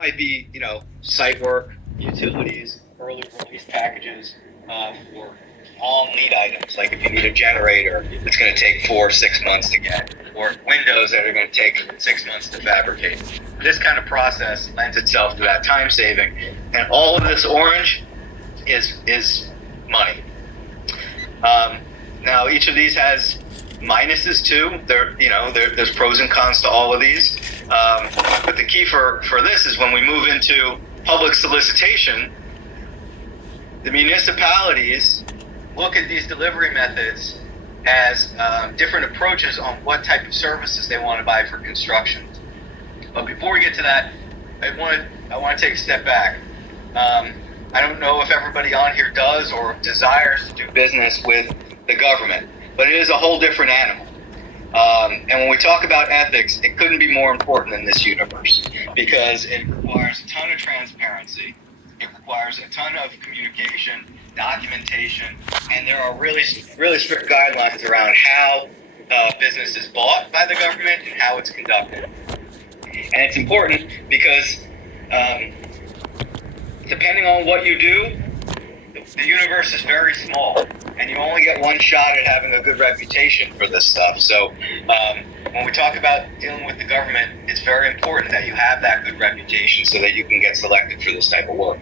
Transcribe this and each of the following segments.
might be, site work, utilities, early release packages for long lead items. Like if you need a generator, it's going to take 4 or 6 months to get, or windows that are going to take 6 months to fabricate. This kind of process lends itself to that time saving, and all of this orange is money. Now each of these has minuses too. There's pros and cons to all of these. But the key for this is when we move into public solicitation, the municipalities look at these delivery methods as different approaches on what type of services they want to buy for construction. But before we get to that, I want to take a step back. I don't know if everybody on here does or desires to do business with the government, but it is a whole different animal. And when we talk about ethics, it couldn't be more important in this universe because it requires a ton of transparency, it requires a ton of communication, documentation, and there are really, really strict guidelines around how business is bought by the government and how it's conducted. And it's important because depending on what you do, the universe is very small, and you only get one shot at having a good reputation for this stuff. So when we talk about dealing with the government, it's very important that you have that good reputation so that you can get selected for this type of work.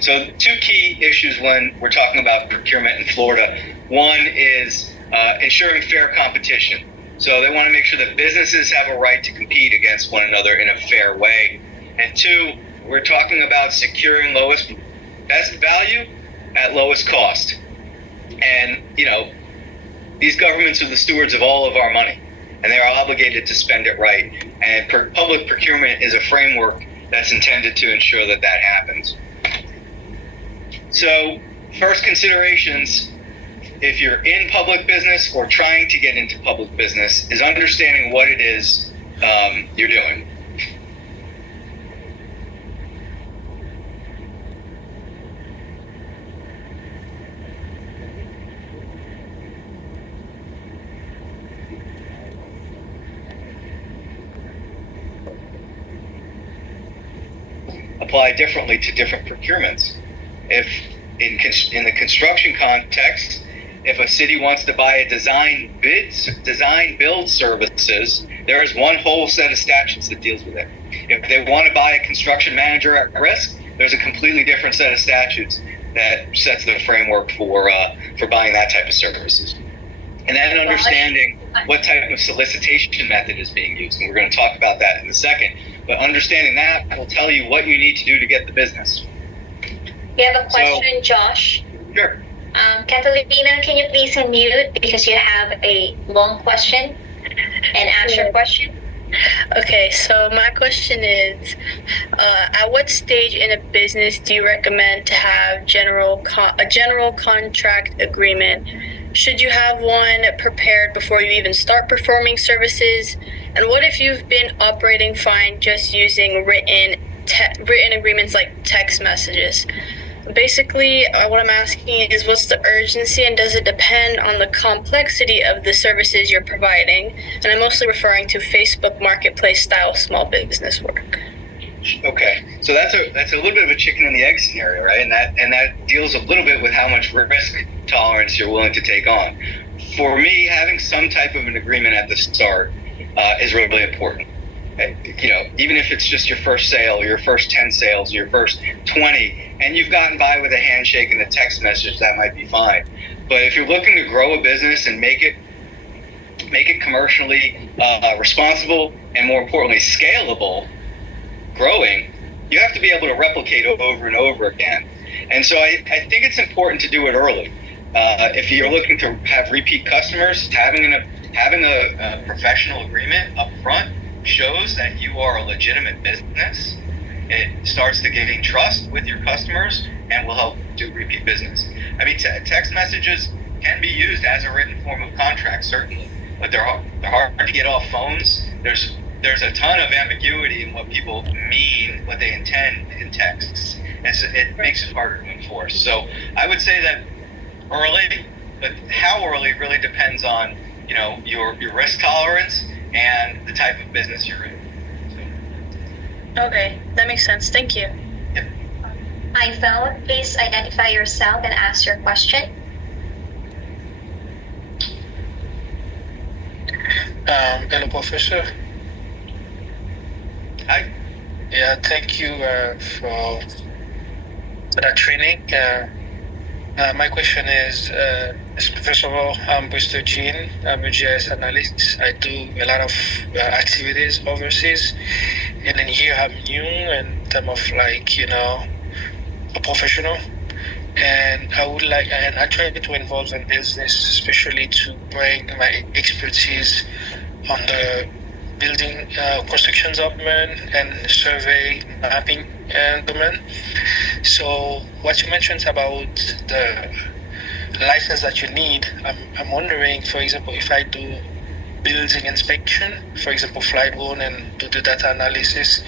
So 2 key issues when we're talking about procurement in Florida. One is ensuring fair competition. So they want to make sure that businesses have a right to compete against one another in a fair way. And 2, we're talking about securing best value at lowest cost. And, these governments are the stewards of all of our money, and they are obligated to spend it right. And public procurement is a framework that's intended to ensure that that happens. So, first considerations, if you're in public business or trying to get into public business, is understanding what it is you're doing. Apply differently to different procurements. If in the construction context, if a city wants to buy a design build services, there is one whole set of statutes that deals with it. If they want to buy a construction manager at risk, there's a completely different set of statutes that sets the framework for buying that type of services. And then understanding what type of solicitation method is being used, and we're going to talk about that in a second. But understanding that will tell you what you need to do to get the business. We have a question, Josh. Sure. Catalina, can you please unmute because you have a long question and ask your question? Okay, so my question is, at what stage in a business do you recommend to have a general contract agreement? Should you have one prepared before you even start performing services? And what if you've been operating fine just using written agreements like text messages? Basically, what I'm asking is, what's the urgency, and does it depend on the complexity of the services you're providing? And I'm mostly referring to Facebook Marketplace style small business work. Okay, so that's a little bit of a chicken and the egg scenario, right? And that deals a little bit with how much risk tolerance you're willing to take on. For me, having some type of an agreement at the start is really important. Even if it's just your first sale, your first 10 sales, your first 20, and you've gotten by with a handshake and a text message, that might be fine. But if you're looking to grow a business and make it commercially responsible and, more importantly, scalable, growing, you have to be able to replicate over and over again. And so I think it's important to do it early. If you're looking to have repeat customers, having a professional agreement up front shows that you are a legitimate business. It starts to gain trust with your customers and will help do repeat business. I mean, text messages can be used as a written form of contract, certainly, but they're hard to get off phones. There's a ton of ambiguity in what people mean, what they intend in texts, and so it makes it harder to enforce. So I would say that early, but how early really depends on your risk tolerance and the type of business you're in. Okay, that makes sense. Thank you. iPhone, please identify yourself and ask your question. Hello, Professor. Hi. Yeah, thank you for that training. My question is first of all, I'm Mr. Jean. I'm a GIS analyst. I do a lot of activities overseas, and then here I'm new in terms of a professional. And I try to involve in business, especially to bring my expertise on the building, construction domain and survey mapping domain. So what you mentioned about the license that you need, I'm wondering, for example, if I do building inspection, for example, fly drone and do the data analysis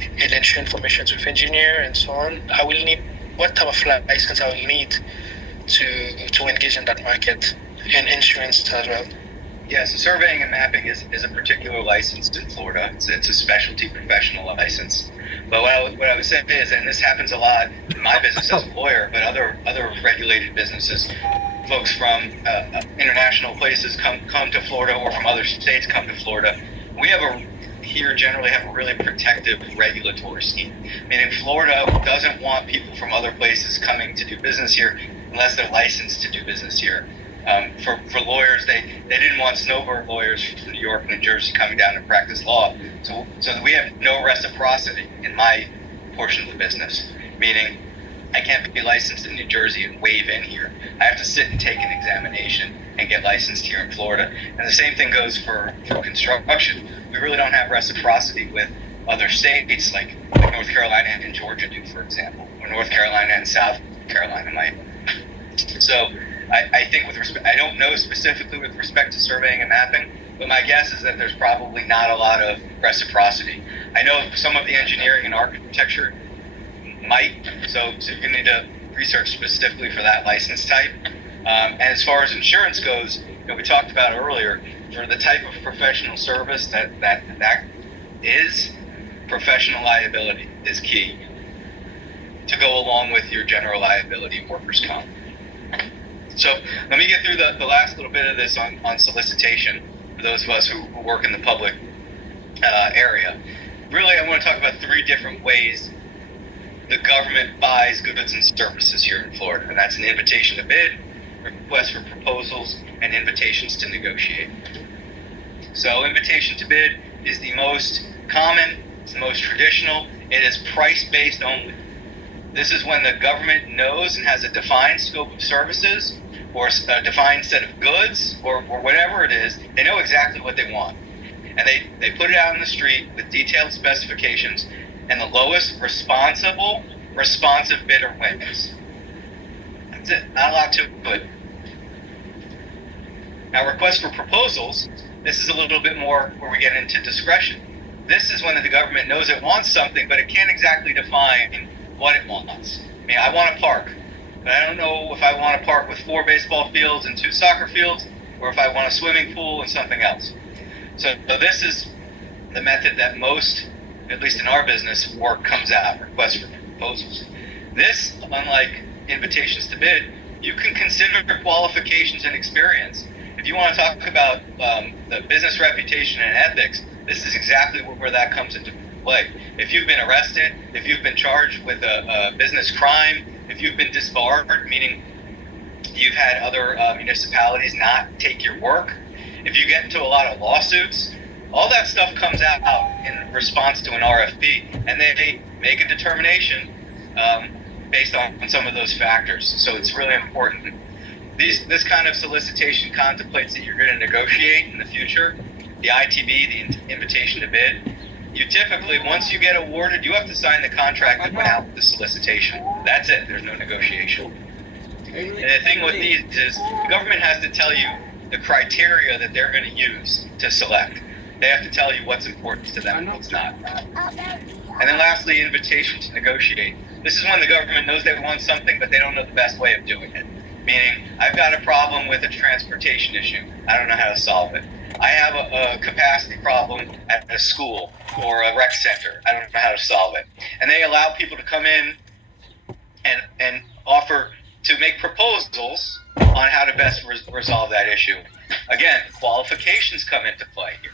and then share information with engineer and so on, I will need what type of license I will need to engage in that market, and insurance as well. Yeah, so surveying and mapping is a particular license in Florida. It's a specialty professional license. But what I would say is, and this happens a lot in my business as a lawyer, but other regulated businesses, folks from international places come to Florida, or from other states come to Florida. We generally have a really protective regulatory scheme. Meaning Florida doesn't want people from other places coming to do business here unless they're licensed to do business here. For lawyers, they didn't want snowbird lawyers from New York, New Jersey coming down to practice law. So we have no reciprocity in my portion of the business, meaning I can't be licensed in New Jersey and waive in here. I have to sit and take an examination and get licensed here in Florida. And the same thing goes for construction. We really don't have reciprocity with other states like North Carolina and Georgia do, for example, or North Carolina and South Carolina might. So I think I don't know specifically with respect to surveying and mapping, but my guess is that there's probably not a lot of reciprocity. I know some of the engineering and architecture might, so you're going to need to research specifically for that license type. And as far as insurance goes, we talked about earlier, for the type of professional service that is, professional liability is key to go along with your general liability and workers' comp. So let me get through the last little bit of this on solicitation for those of us who work in the public area. Really, I want to talk about 3 different ways the government buys goods and services here in Florida, and that's an invitation to bid, request for proposals, and invitations to negotiate. So invitation to bid is the most common, it's the most traditional, it is price-based only. This is when the government knows and has a defined scope of services, or a defined set of goods, or whatever it is. They know exactly what they want. And they put it out in the street with detailed specifications, and the lowest responsive bidder wins. That's it. Not a lot to it. Now, request for proposals, this is a little bit more where we get into discretion. This is when the government knows it wants something, but it can't exactly define what it wants. I mean, I want a park, but I don't know if I want a park with 4 baseball fields and 2 soccer fields, or if I want a swimming pool and something else. So this is the method that most, at least in our business, work comes out, requests for proposals. This, unlike invitations to bid, you can consider qualifications and experience. If you want to talk about the business reputation and ethics, this is exactly where that comes into play. If you've been arrested, if you've been charged with a business crime, if you've been disbarred, meaning you've had other municipalities not take your work, if you get into a lot of lawsuits, all that stuff comes out in response to an RFP, and they make a determination based on some of those factors. So it's really important. This kind of solicitation contemplates that you're going to negotiate in the future. The ITB, the invitation to bid, you typically, once you get awarded, you have to sign the contract that went out with the solicitation. That's it. There's no negotiation. And the thing with these is the government has to tell you the criteria that they're going to use to select. They have to tell you what's important to them and what's not. And then lastly, invitation to negotiate. This is when the government knows they want something, but they don't know the best way of doing it. Meaning, I've got a problem with a transportation issue. I don't know how to solve it. I have a capacity problem at a school or a rec center. I don't know how to solve it. And they allow people to come in and offer to make proposals on how to best resolve that issue. Again, qualifications come into play here.